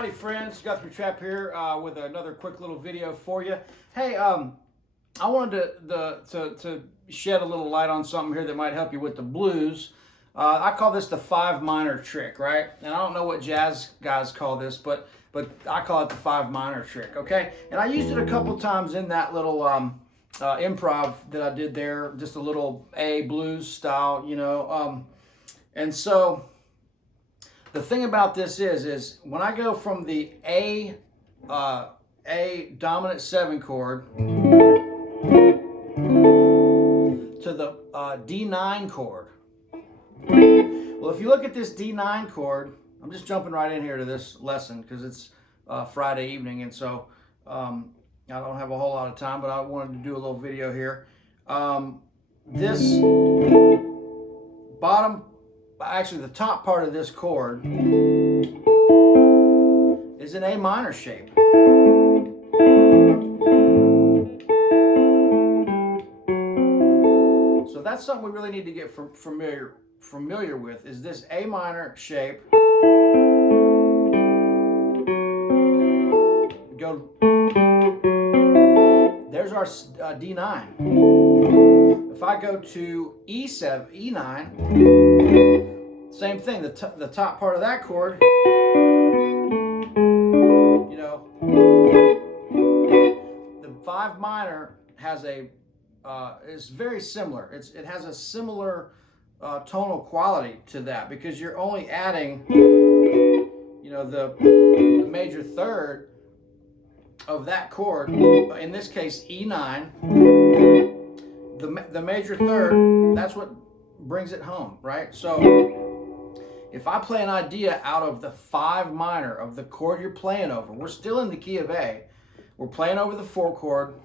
Howdy friends, Guthrie Trapp here with another quick little video for you. Hey, I wanted to shed a little light on something here that might help you with the blues. I call this the 5 minor trick, right? And I don't know what jazz guys call this, but I call it the 5 minor trick, okay? And I used it a couple times in that little improv that I did there, just a little A blues style, you know. And so the thing about this is when I go from the A dominant 7 chord to the D9 chord. Well, if you look at this D9 chord, I'm just jumping right in here to this lesson because it's Friday evening, and so I don't have a whole lot of time, but I wanted to do a little video here. This bottom, actually the top part of this chord is an A minor shape. So that's something we really need to get familiar with, is this A minor shape. Go, there's our D9. If I go to E7, E9, same thing, the top part of that chord, you know, the 5 minor has a, is very similar. It has a similar tonal quality to that, because you're only adding, you know, the major third of that chord, in this case E9, the major third, that's what brings it home, right? So if I play an idea out of the 5 minor of the chord you're playing over, we're still in the key of A, we're playing over the 4 chord,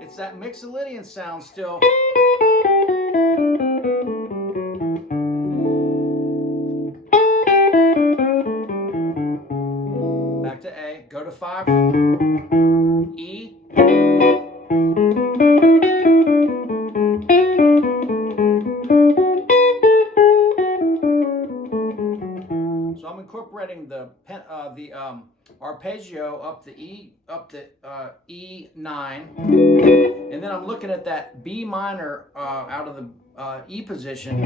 it's that Mixolydian sound still. Back to A, go to 5, E, so I'm incorporating the arpeggio up the E9, and then I'm looking at that B minor out of the E position.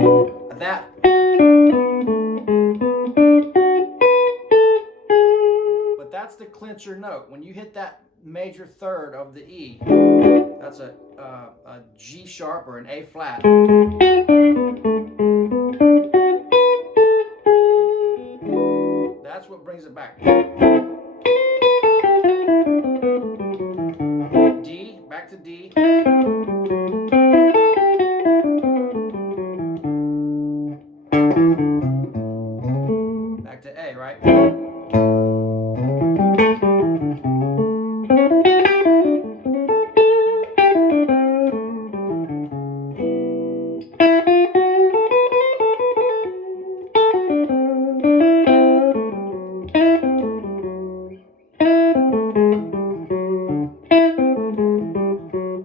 But that's the clincher note. When you hit that major third of the E, that's a G sharp or an A flat. That's what brings it back. D, back to D. Back to A, right?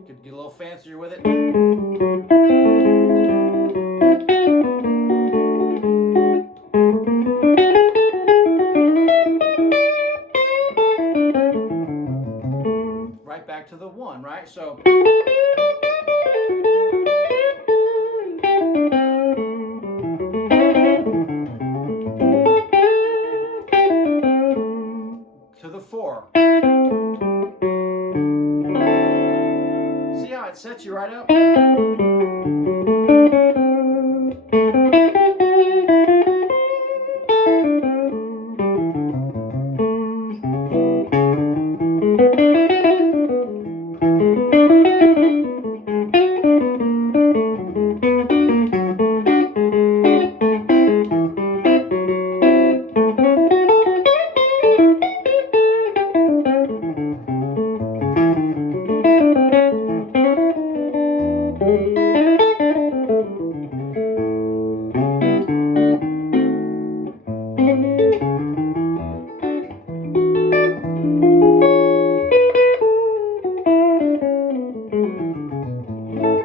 Could get a little fancier with it. Right back to the 1, right? So right, set you right up.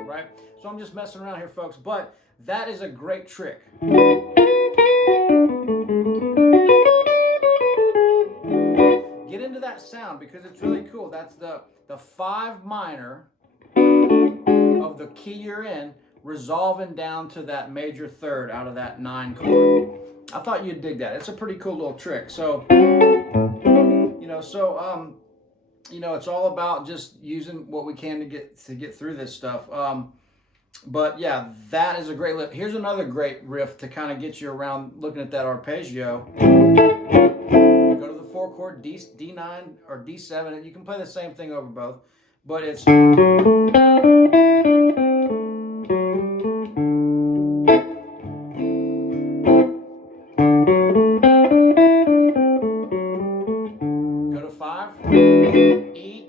Right? So I'm just messing around here, folks, but that is a great trick. Get into that sound because it's really cool. That's the 5 minor of the key you're in, resolving down to that major third out of that 9 chord. I thought you'd dig that. It's a pretty cool little trick. So, it's all about just using what we can to get through this stuff. But yeah, that is a great lift. Here's another great riff to kind of get you around looking at that arpeggio. Go to the 4 chord D9 or D7, and you can play the same thing over both, but it's go to 5, E,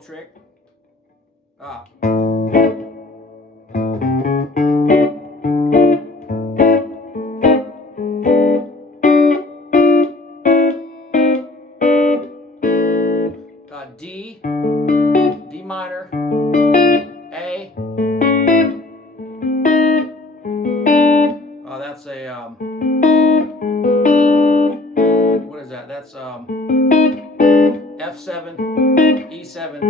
trick. D, D minor, A. That's a what is that? That's F7, E7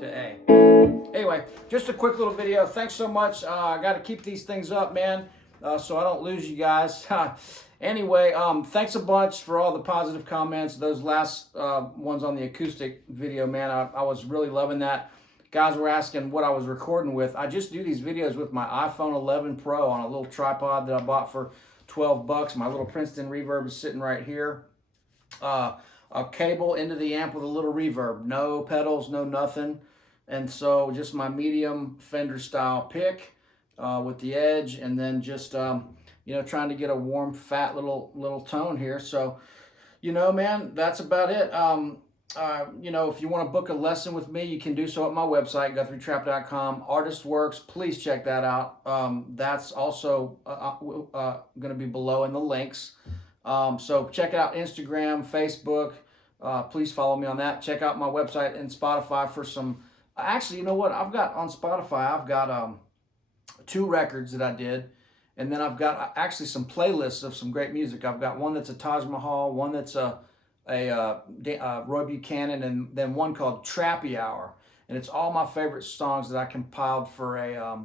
to A. Anyway, just a quick little video. Thanks so much. I got to keep these things up, man, so I don't lose you guys. Anyway, thanks a bunch for all the positive comments. Those last ones on the acoustic video, man, I was really loving that. Guys were asking what I was recording with. I just do these videos with my iPhone 11 Pro on a little tripod that I bought for 12 bucks. My little Princeton reverb is sitting right here. A cable into the amp with a little reverb. No pedals, no nothing. And so just my medium Fender style pick with the edge, and then just trying to get a warm, fat little tone here. So, man, that's about it. If you want to book a lesson with me, you can do so at my website, GuthrieTrapp.com. Artist Works, please check that out. That's also going to be below in the links. So check it out, Instagram, Facebook. Please follow me on that. Check out my website and Spotify for some. Actually, you know what? I've got on Spotify, I've got 2 records that I did. And then I've got actually some playlists of some great music. I've got one that's a Taj Mahal, one that's a Roy Buchanan, and then one called Trappy Hour. And it's all my favorite songs that I compiled for a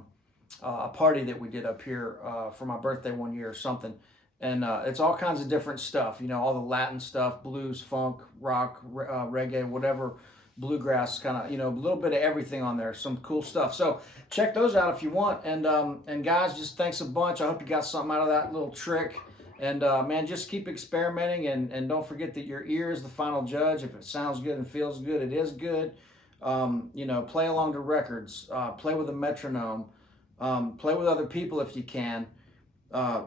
party that we did up here for my birthday one year or something. And it's all kinds of different stuff, all the Latin stuff, blues, funk, rock, reggae, whatever, bluegrass, kind of, a little bit of everything on there. Some cool stuff. So check those out if you want. And guys, just thanks a bunch. I hope you got something out of that little trick. And man, just keep experimenting, and don't forget that your ear is the final judge. If it sounds good and feels good, it is good. You know, play along to records, play with a metronome, play with other people if you can.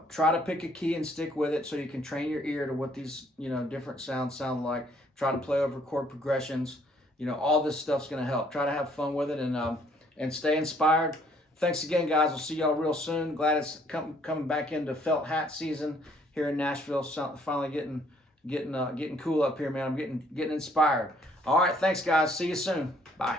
Try to pick a key and stick with it so you can train your ear to what these, you know, different sounds sound like. Try to play over chord progressions. You know, all this stuff's going to help. Try to have fun with it and stay inspired. Thanks again, guys. We'll see y'all real soon. Glad it's coming back into felt hat season here in Nashville. Finally getting cool up here, man. I'm getting inspired. All right, thanks, guys. See you soon. Bye.